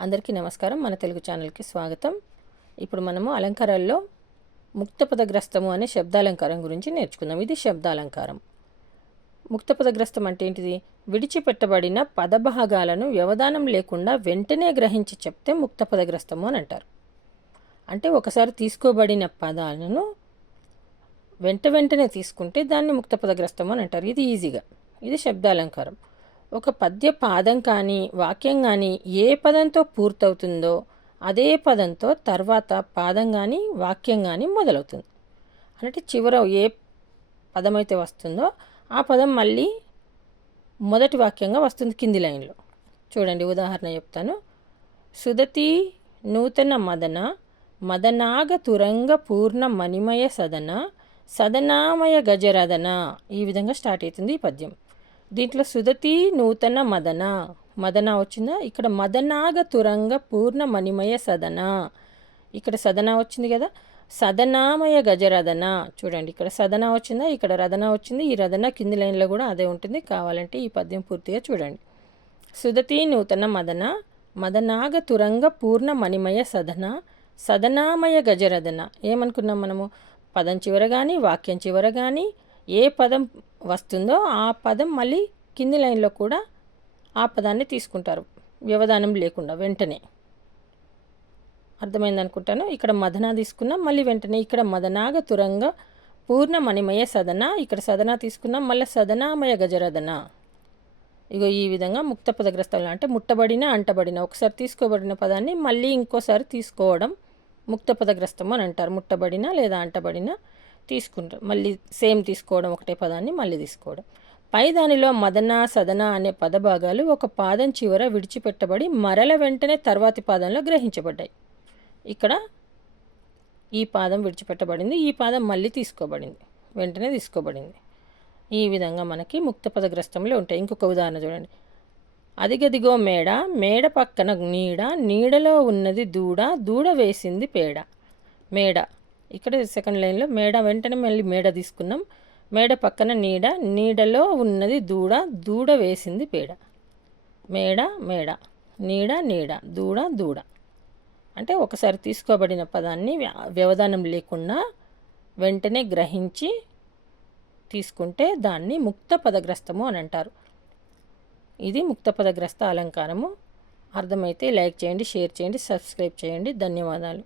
అందరికీ నమస్కారం. మన తెలుగు ఛానల్కి స్వాగతం. ఇప్పుడు మనము అలంకారాల్లో ముక్తపదగ్రస్తము అనే శబ్దాలంకారం గురించి నేర్చుకుందాం. ఇది శబ్దాలంకారం. ముక్తపదగ్రస్తం అంటే ఏంటిది? విడిచిపెట్టబడిన పదభాగాలను వ్యవధానం లేకుండా వెంటనే గ్రహించి చెప్తే ముక్తపదగ్రస్తము అని అంటారు. అంటే ఒకసారి తీసుకోబడిన పదాలను వెంట వెంటనే తీసుకుంటే దాన్ని ముక్తపదగ్రస్తము అని అంటారు. ఇది ఈజీగా. ఇది శబ్దాలంకారం. ఒక పద్య పాదం కానీ వాక్యం కానీ ఏ పదంతో పూర్తవుతుందో అదే పదంతో తర్వాత పాదం కానీ వాక్యం కానీ మొదలవుతుంది. అంటే చివర ఏ పదం అయితే వస్తుందో ఆ పదం మళ్ళీ మొదటి వాక్యంగా వస్తుంది కింది లైన్లో. చూడండి ఉదాహరణ చెప్తాను. సుదతి నూతన మదన మదనాగ తురంగ పూర్ణ మణిమయ సదన సదనామయ గజరదన. ఈ విధంగా స్టార్ట్ అవుతుంది ఈ పద్యం. దీంట్లో సుదతి నూతన మదన. మదన వచ్చిందా? ఇక్కడ మదనాగ తురంగ పూర్ణ మణిమయ సదన. ఇక్కడ సదన వచ్చింది కదా? సదనామయ గజరథన చూడండి ఇక్కడ సదన వచ్చిందా? ఇక్కడ రథన వచ్చింది. ఈ రథన కింది లైన్లో కూడా అదే ఉంటుంది. కావాలంటే ఈ పద్యం పూర్తిగా చూడండి. సుదతి నూతన మదన. మదనాగ తురంగ పూర్ణ మణిమయ సదన. సదనామయ గజరథన ఏమనుకున్నాం మనము? పదం చివర కానీ వాక్యం చివర కానీ ఏ పదం వస్తుందో ఆ పదం మళ్ళీ కింది లైన్లో కూడా ఆ పదాన్ని తీసుకుంటారు. వ్యవధానం లేకుండా వెంటనే. అర్థమైంది అనుకుంటాను ఇక్కడ మదన తీసుకున్నాం మళ్ళీ వెంటనే ఇక్కడ మదనాగ తురంగ పూర్ణ మణిమయ సదన ఇక్కడ సదన తీసుకున్నాం మళ్ళీ సదనామయ గజరదన. ఇగో ఈ విధంగా ముక్త పదగ్రస్తాలు అంటే ముట్టబడిన అంటబడిన ఒకసారి తీసుకోబడిన పదాన్ని మళ్ళీ ఇంకోసారి తీసుకోవడం ముక్త పదగ్రస్తం అని అంటారు. ముట్టబడిన లేదా అంటబడిన తీసుకుంటారు. మళ్ళీ సేమ్ తీసుకోవడం ఒకటే పదాన్ని మళ్ళీ తీసుకోవడం. పై దానిలో మదన సదన అనే పదభాగాలు ఒక పాదం చివర విడిచిపెట్టబడి మరల వెంటనే తర్వాతి పాదంలో గ్రహించబడ్డాయి. ఇక్కడ ఈ పాదం విడిచిపెట్టబడింది ఈ పాదం మళ్ళీ తీసుకోబడింది వెంటనే తీసుకోబడింది. ఈ విధంగా మనకి ముక్త పదగ్రస్తంలో ఉంటాయి. ఇంకొక ఉదాహరణ చూడండి. అదిగదిగో మేడ మేడ పక్కన నీడ నీడలో ఉన్నది దూడ దూడ వేసింది పేడ. మేడ ఇక్కడ సెకండ్ లైన్లో మేడ వెంటనే మళ్ళీ మేడ తీసుకున్నాం మేడ పక్కన నీడ నీడలో ఉన్నది దూడ దూడ వేసింది పేడ. మేడ మేడ నీడ నీడ దూడ దూడ. అంటే ఒకసారి తీసుకోబడిన పదాన్ని వ్యవధానం లేకుండా వెంటనే గ్రహించి తీసుకుంటే దాన్ని ముక్త పదగ్రస్తము అని అంటారు. ఇది ముక్త పదగ్రస్త అలంకారము. అర్థమైతే లైక్ చేయండి షేర్ చేయండి సబ్స్క్రైబ్ చేయండి. ధన్యవాదాలు.